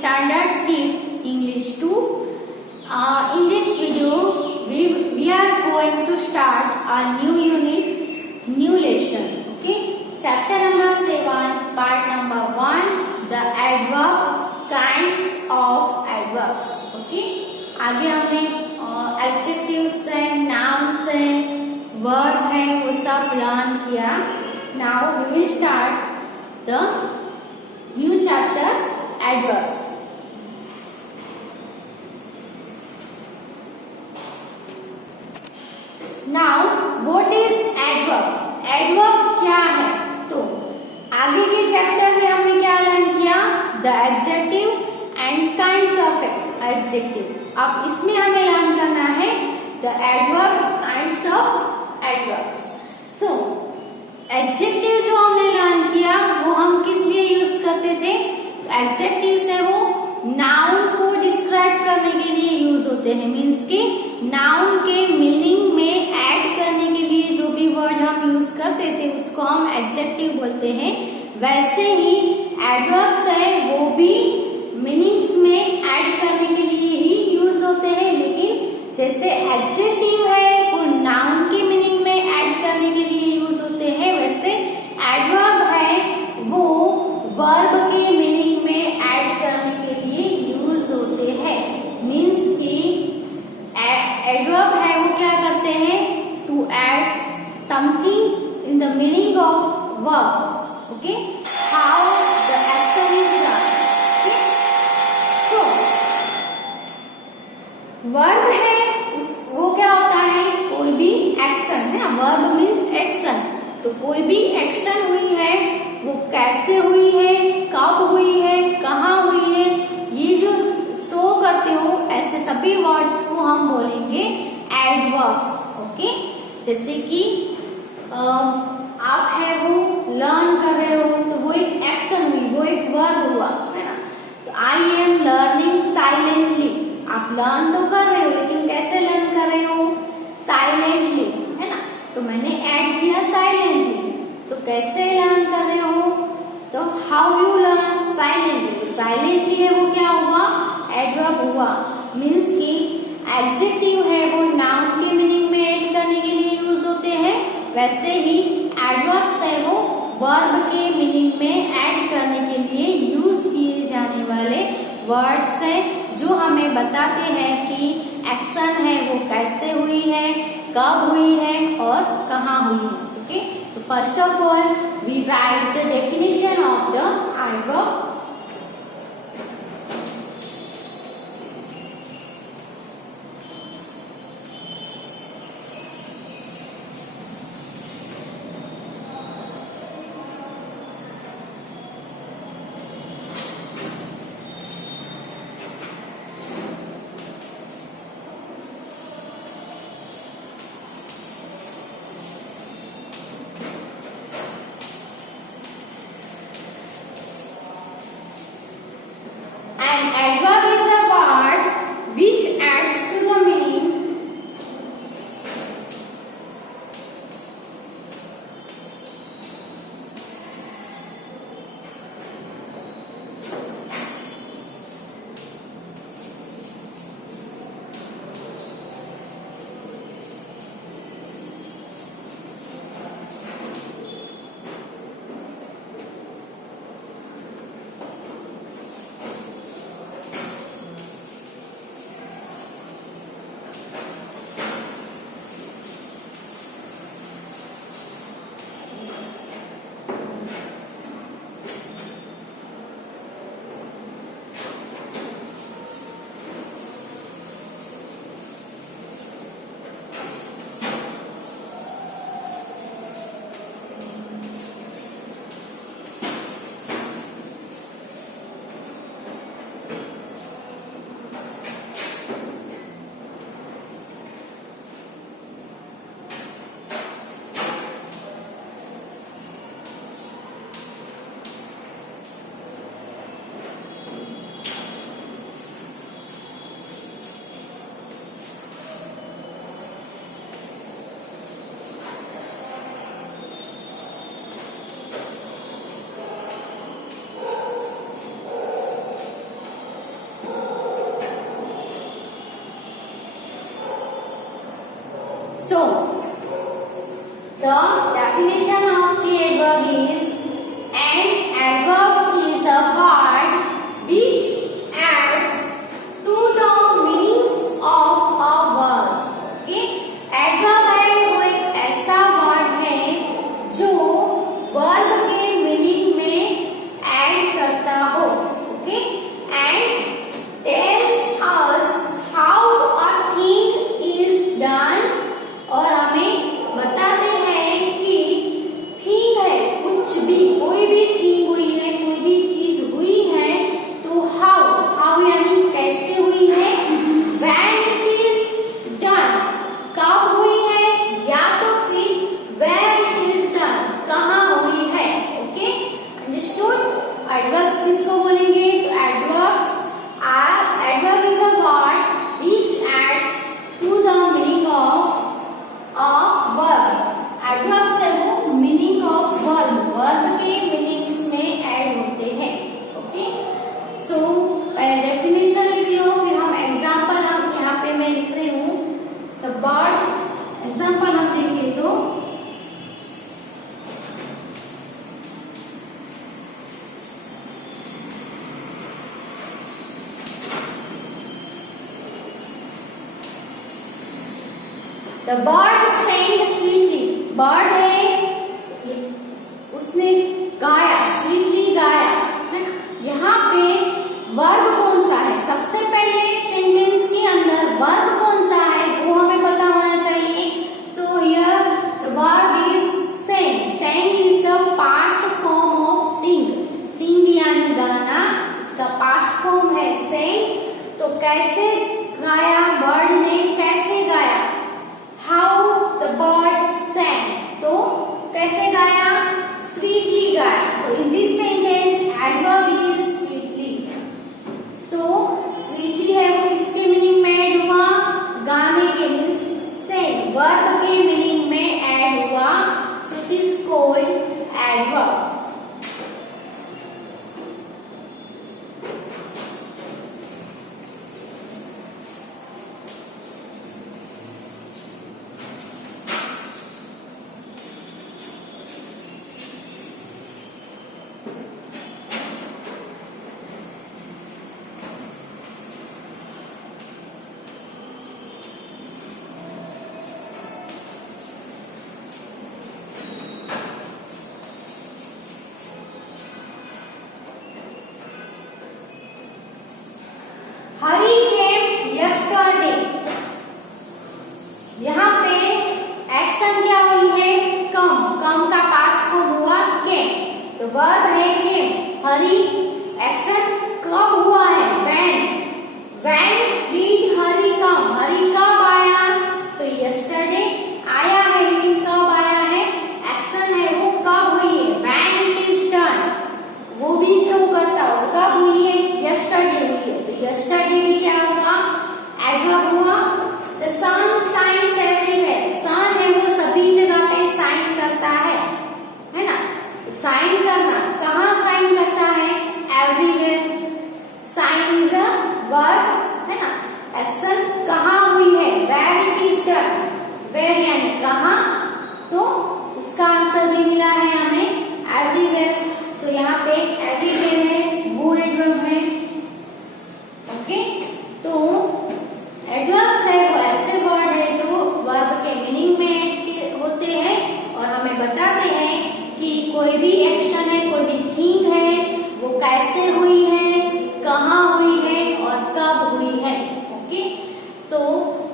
standard 5th English 2. In this video we are going to start a new unit, new lesson. Okay, chapter number 7, part number 1, the adverb, kinds of adverbs. Okay, आगे हमने एडजेक्टिव्स है, नाउन्स है, वर्ब है, वो सब learn किया. Now we will start the new chapter adverbs. Now what is adverb? Adverb क्या है? तो आगे के चैप्टर में हमने क्या लर्न किया? The adjective and kinds of adjective. अब इसमें हमें लर्न करना है the adverb, kinds of adverbs. So adjective जो हमने लर्न किया वो हम किस लिए यूज करते थे? एडजेक्टिव्स है वो नाउन को डिस्क्राइब करने के लिए यूज होते हैं. मीन्स कि नाउन के मीनिंग में ऐड करने के लिए जो भी वर्ड हम यूज करते थे उसको हम एडजेक्टिव बोलते हैं. वैसे ही एडवर्ब्स है वो भी मीनिंग्स में ऐड करने के लिए ही यूज होते हैं. लेकिन जैसे एडजेक्टिव है वो नाउन के मीनिंग में ऐड करने के लिए यूज होते हैं, वैसे एडवर्ब है वो वर्ब के मीनिंग में ऐड करने के लिए यूज होते हैं. मीन्स कि एडवर्ब है वो क्या करते हैं? To add something in the meaning of verb. Okay, how the action is done. तो वर्ब है वो क्या होता है? कोई भी एक्शन है ना, वर्ब मीन्स एक्शन. तो कोई भी एक्शन हुई है वो कैसे हुई है, कब हुई है, कहाँ हुई है, ये जो शो करते हो ऐसे सभी वर्ड्स को हम बोलेंगे एडवर्ब्स. ओके, जैसे कि आप है वो लर्न कर रहे हो तो वो एक एक्शन हुई, वो एक वर्ब हुआ है ना. तो आई एम लर्निंग साइलेंटली. आप लर्न तो कर रहे हो लेकिन कैसे लर्न कर रहे हो? साइलेंटली, है ना. तो मैंने ऐड किया साइलेंटली. तो कैसे लर्न कर रहे हो? तो how you learn silently. Silently है वो क्या हुआ? एडवर्ब हुआ. मीन्स कि एडजेक्टिव है वो नाउन के मीनिंग में ऐड करने के लिए यूज होते हैं, वैसे ही एडवर्ब्स है वो वर्ब के मीनिंग में ऐड करने के लिए यूज किए जाने वाले वर्ड्स है जो हमें बताते हैं कि एक्शन है वो कैसे हुई है, कब हुई है और कहाँ हुई है. Okay, so first of all we write the definition of the adverb. The bird sang sweetly, bird है उसने गाया, स्वीटली गाया, है ना। यहाँ पे वर्ब कौन सा है, सबसे पहले सेंटेंस के अंदर वर्ब कौन सा है वो हमें पता होना चाहिए। So here the verb is sang, sang is the past form of sing, sing यानी गाना, इसका पास्ट फॉर्म है सेंग। तो कैसे गाया, बर्ड ने कैसे गाया, हाउ द बर्ड सेंग, तो कैसे गाया, स्वीटली गाया। So in this sentence adverb is sweetly. So sweetly है वो किसके मीनिंग में ऐड हुआ, गाने के मीन्स सेंग, वर्ब के मीनिंग में ऐड हुआ। So it is called adverb. Hari came yesterday, यहाँ पे एक्शन क्या हुई है, कम, कम का पास्ट फॉर्म हुआ केम, तो वर्ब है केम। हरी एक्शन कब हुआ है, व्हेन डिड हरी कम, हरी कब आया, तो यस्टरडे आया है, लेकिन कब आया है, एक्शन है वो कब हुई है, व्हेन इट इज डन, वो भी शो करता हो, तो कब हुई है, यस्टरडे हुई है। तो यस्टरडे में क्या होगा, एडवर्ब हुआ। द सन शाइन्स एवरीवेयर, सन है वो सभी जगह पे शाइन करता है ना। तो शाइन करना, कहाँ शाइन करता है, everywhere, shine is a verb, है ना। एक्शन कहाँ हुई है, where it is done, where यानी कहाँ, तो इसका आंसर भी मिला है हमें एवरीवेयर। सो यहाँ पे एवरीवेयर है वो एडवर्ब है। ओके, तो एडवर्ब्स है वो ऐसे वर्ड है जो वर्ब के मीनिंग में होते हैं और हमें बताते हैं कि कोई भी एक्शन है, कोई भी थिंग है, वो कैसे हुई है, कहाँ हुई है और कब हुई है। Okay, so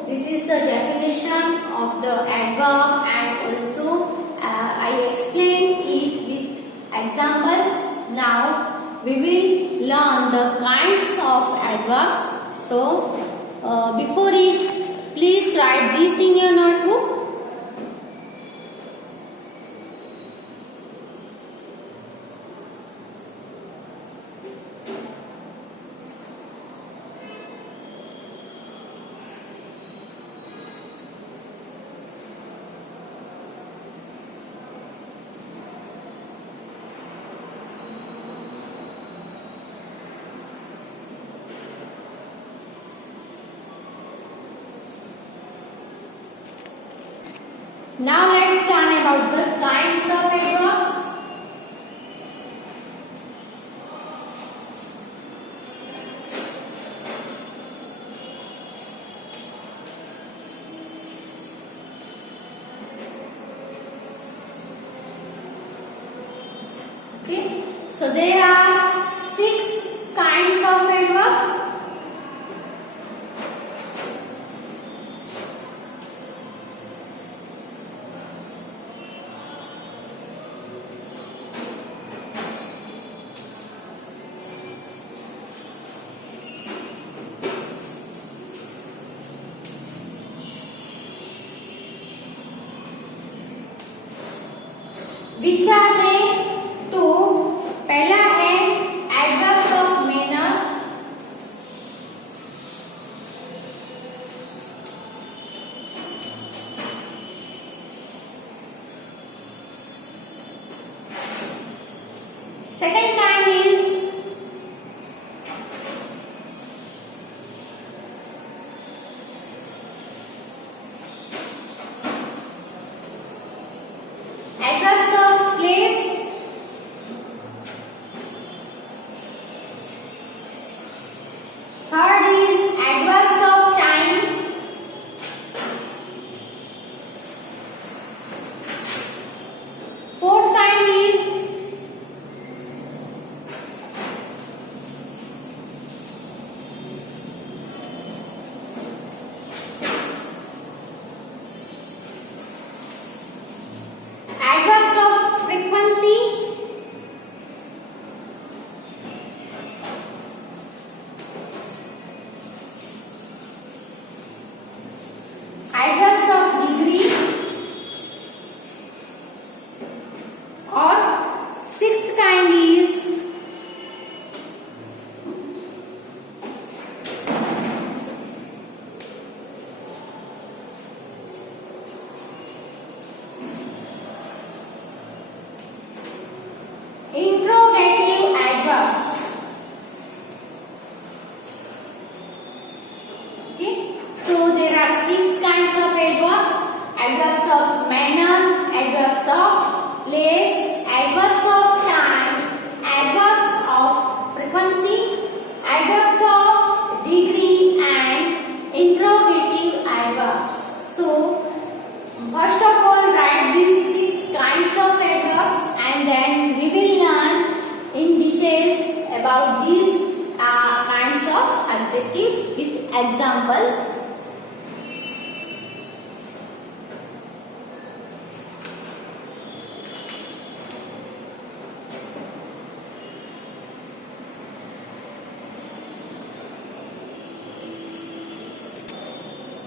this is the definition of the adverb and also I explain it with examples. Now we will learn the kinds of adverbs. So before it, please write this in your notebook. Now let's learn about the kinds of adverbs. Okay, so there are 6 kinds of adverbs. Which are they? तो पहला है adverbs of manner, second kind is adverbs of place, third is adverbs of time, examples.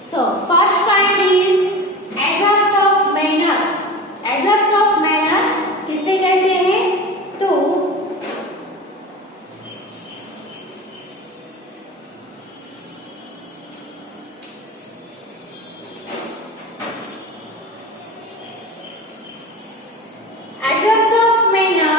So first kind is adverbs of manner. Adverbs of manner किसे कहते हैं? तो adverbs of manner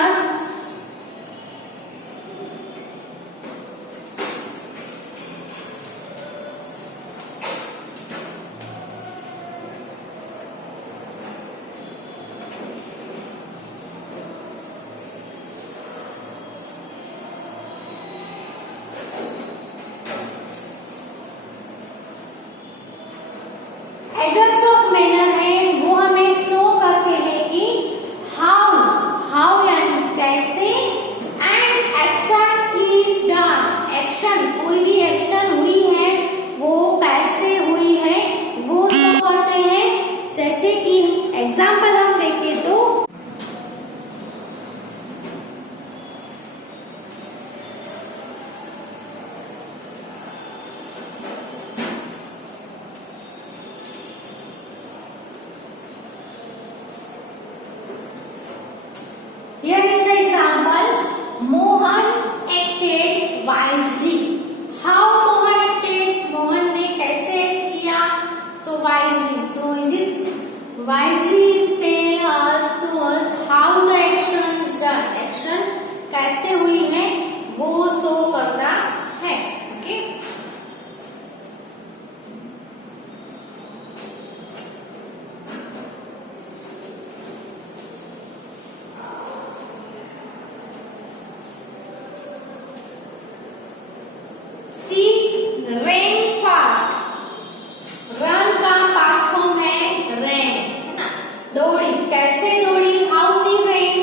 adverbs of manner है वो हमें शो करते हैं कि हाउ यानी कैसे, and action is done, action कोई भी एक्शन हुई है वो कैसे हुई है वो शो करते हैं। जैसे कि एग्जाम्पल हम देखें तो here is the example, Mohan acted wisely. How Mohan acted? Mohan ने कैसे किया? So wisely. So in this wisely is telling us to us how the action is done. Action कैसे हुई है वो शो करता है। Okay? She ran fast. Run का past form है ran, है ना? दौड़ी, कैसे दौड़ी? How she ran?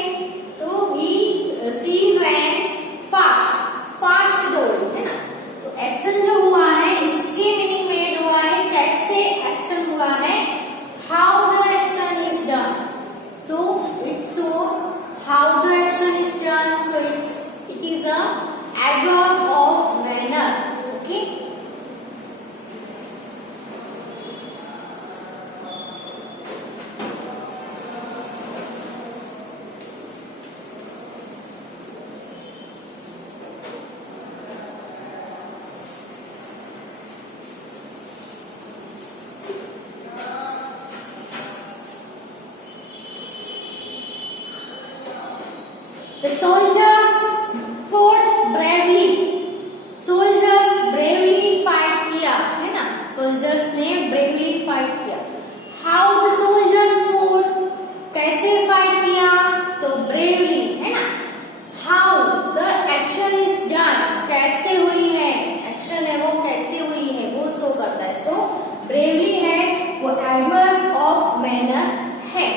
तो she ran fast. Fast दौड़ी, है ना? तो एक्शन जो हुआ है इसके मीनिंग में हुआ है कैसे एक्शन हुआ है, how the action is done. So it's so how the action is done. So it is a adverb of manner. Okay. The soldiers fought bravely. Soldiers bravely fight किया, है ना? Soldiers ने bravely fight किया. How the soldiers fought? कैसे fight किया? तो bravely, है ना? How the action is done? कैसे हुई है? Action है वो कैसे हुई है वो शो करता है. So bravely है वो adverb of manner है.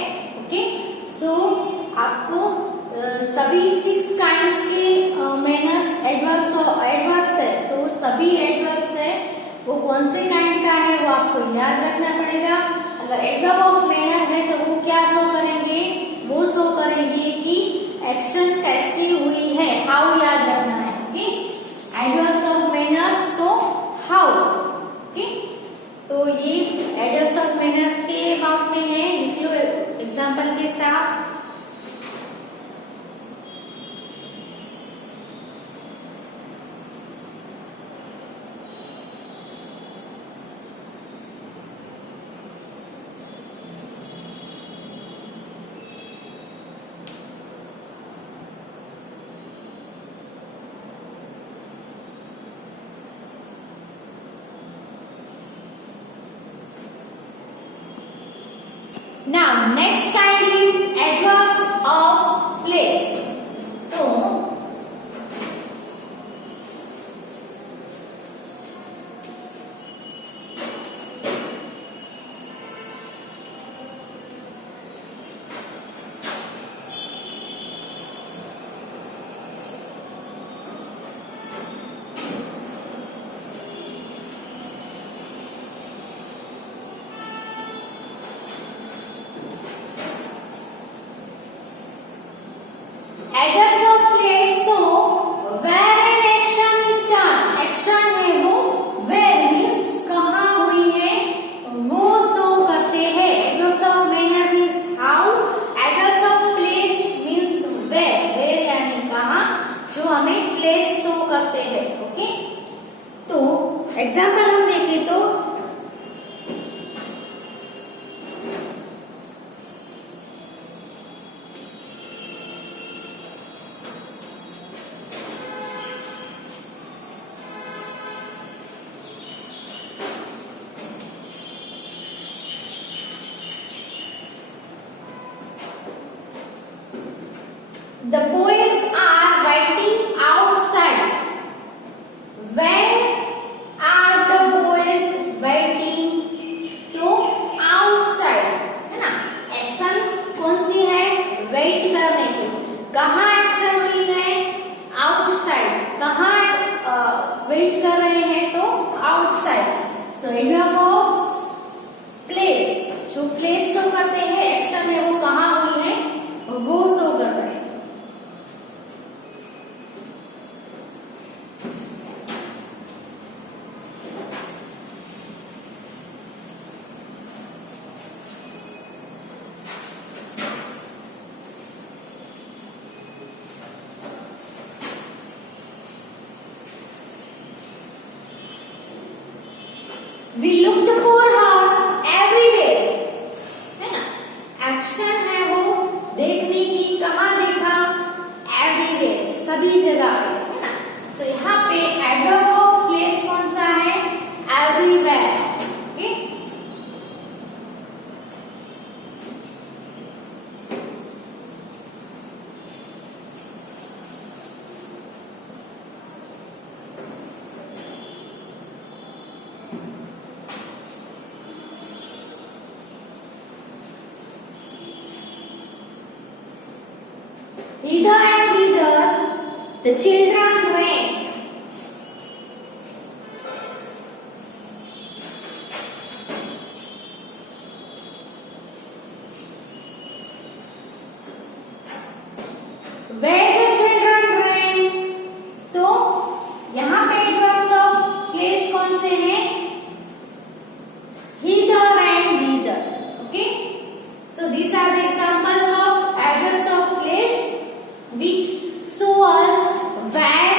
Okay? So आपको सभी 6 काइंड्स के मैनर्स एडवर्ब्स है, तो सभी एडवर्ब्स है वो कौन से काइंड का है वो आपको याद रखना पड़ेगा। अगर एडवर्ब ऑफ मैनर है तो वो क्या शो करेंगे? वो शो करेंगे कि एक्शन कैसी हुई है, हाउ याद रखना है। ओके, एडवर्ब्स ऑफ मैनर्स तो हाउ। ओके, तो ये एडवर्ब्स ऑफ मैनर के अबाउट में है, लिख लो एग्जांपल के साथ। Now, next kind is adverbs of place. So, हमें प्लेस शो करते हैं। ओके, तो एग्जाम्पल हम देखें तो the boys are waiting outside. Where are the boys waiting? तो outside है ना, एक्शन कौन सी है, वेट करने की। कहाँ एक्शन हुई है, आउटसाइड। कहाँ वेट कर रहे हैं, तो outside. So example of place, जो प्लेस शो करते हैं, एक्शन है वो कहाँ हुई है, वो शो कर रहे हैं। We looked for her everywhere, है ना, एक्शन है वो देखने की। कहाँ देखा, everywhere, सभी जगह पे, है ना। सो यहाँ पे एडवर्ब ऑफ प्लेस कौन सा है, everywhere। Okay, Hither and thither the children ran. Where the children ran, तो यहाँ पे एडवर्ब्स ऑफ प्लेस कौन से हैं, hither and thither। Okay, so these are the examples of adverbs of place which show us where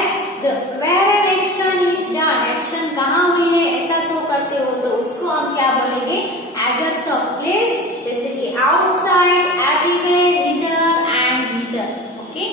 an action is done। Action कहाँ हुई है, ऐसा शो करते हो तो उसको हम क्या बोलेंगे, एडवर्ब्स ऑफ प्लेस। जैसे कि outside, everywhere, hither and hither. Okay,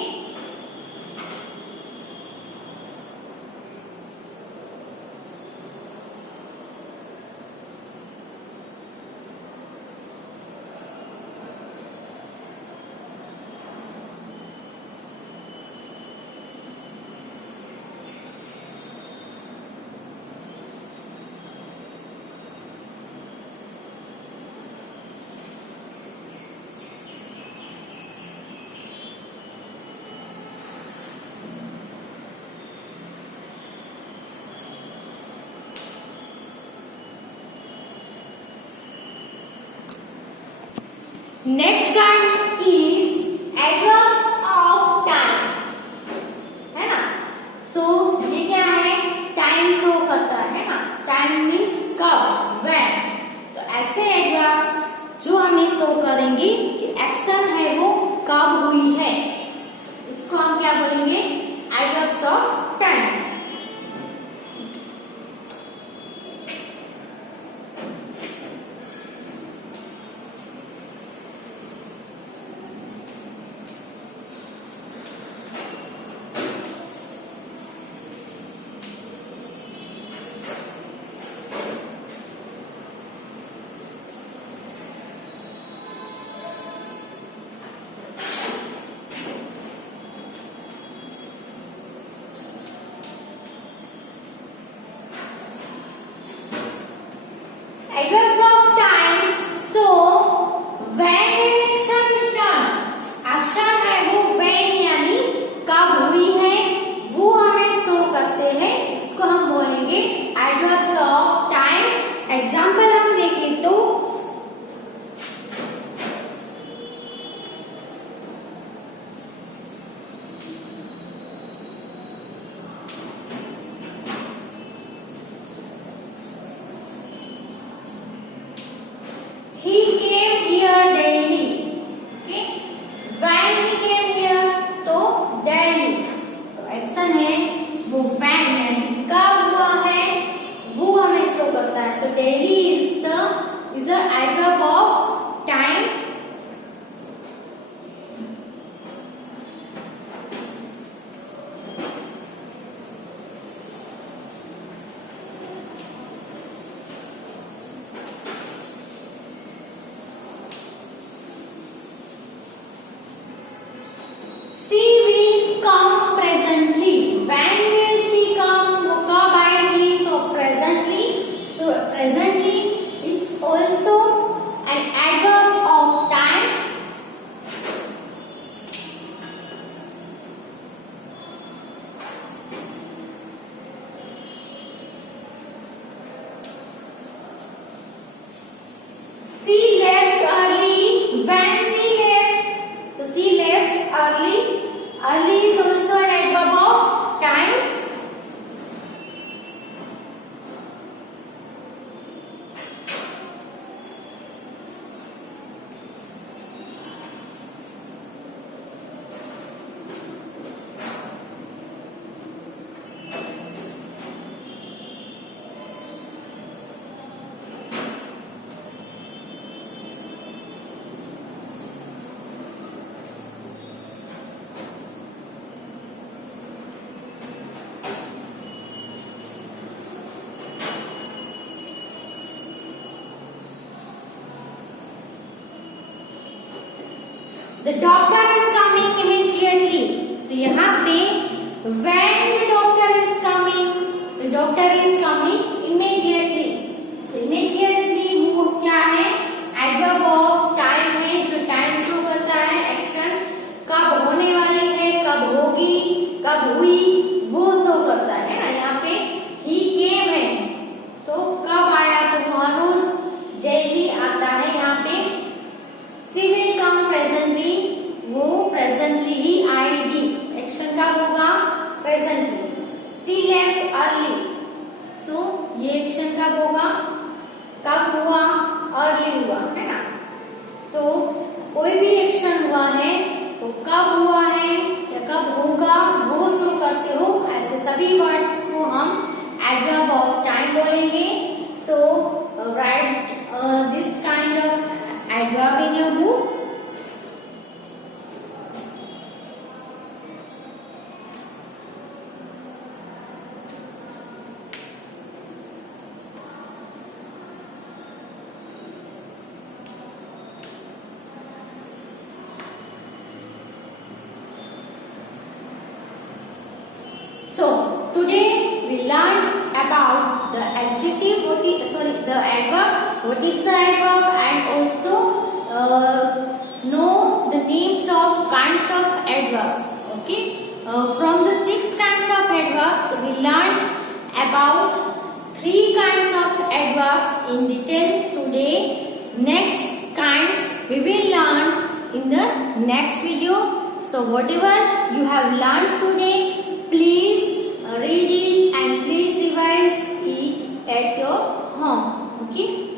next kind is adverbs of time, है ना। सो ये क्या है, टाइम शो करता है ना, टाइम मीन्स कब, व्हेन। तो ऐसे एडवर्ब्स जो हमें शो करेंगे कि एक्शन है वो कब हुई है, उसको हम क्या बोलेंगे, adverbs of time. Adverbs of time, so when action is done, action है वो when यानी कब हुई है वो हमें शो करते हैं, उसको हम बोलेंगे adverbs of time। एग्जाम्पल हम देखें तो he came here daily। Okay, when he came here तो daily। तो एक्शन है वो व्हेन यानी कब हुआ है वो हमें शो करता है। तो daily is the adverb of time. She will come presently. When will she come? वो कब आएगी? तो presently. So presently is also an adverb of time. She left early. When she left, so she left early. Early is also an adverb of time. The doctor is coming immediately. तो यहाँ पे when the doctor is coming, the doctor is coming immediately. So immediately वो क्या है? Adverb of time है जो time show करता है एक्शन कब होने वाली है, कब होगी, कब हुई वो शो करता है ना। यहाँ पे he came है तो कब आया? तो वो हर रोज डेली आता है। यहाँ पे she will come presently, वो प्रेजेंटली ही आएगी। एक्शन कब होगा? Presently. she left early, so ये एक्शन कब होगा? कब हुआ? अर्ली हुआ है ना। तो कोई भी एक्शन हुआ है तो कब हुआ है या कब होगा वो शो करते हो। ऐसे सभी वर्ड्स को हम एडवर्ब ऑफ टाइम बोलेंगे। So write this kind of adverb in your book. So today we learned about the adjective, the adverb, what is the adverb, and also know the names of kinds of adverbs. Okay, from the 6 kinds of adverbs we learned about 3 kinds of adverbs in detail today. Next kinds we will learn in the next video. So whatever you have learned today, please read it and please revise it at your home. Okay.